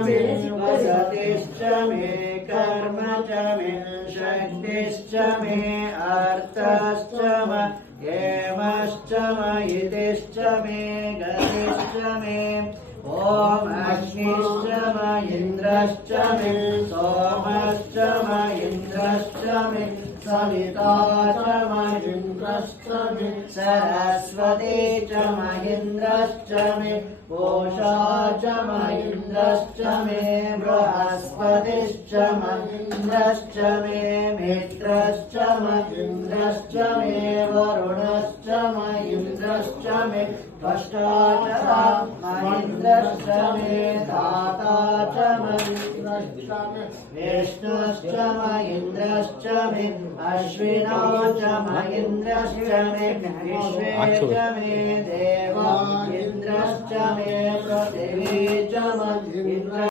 वसतिश्च मे कर्म च मे शक्तिश्च मे अर्थश्च मे हेमश्च मयितिश्च मे गतिश्च मे ॐ अग्निश्च इन्द्रश्च मे सोमश्च इन्द्रश्च मे सविता च इन्द्रश्च मे सरस्वती च इन्द्रश्च मे पूषा च इन्द्रश्च मे बृहस्पतिश्च इन्द्रश्च मे मित्रश्च इन्द्रश्च मे वरुणश्च इन्द्रश्च मे त्वष्टा च इन्द्रश्च मे दाता च इन्द्रश्च मे विष्णुश्च इन्द्रश्च मे अश्विनौ च इन्द्रश्च मे विश्वे च मे देवा इन्द्रश्च मे पृथिवी च इन्द्र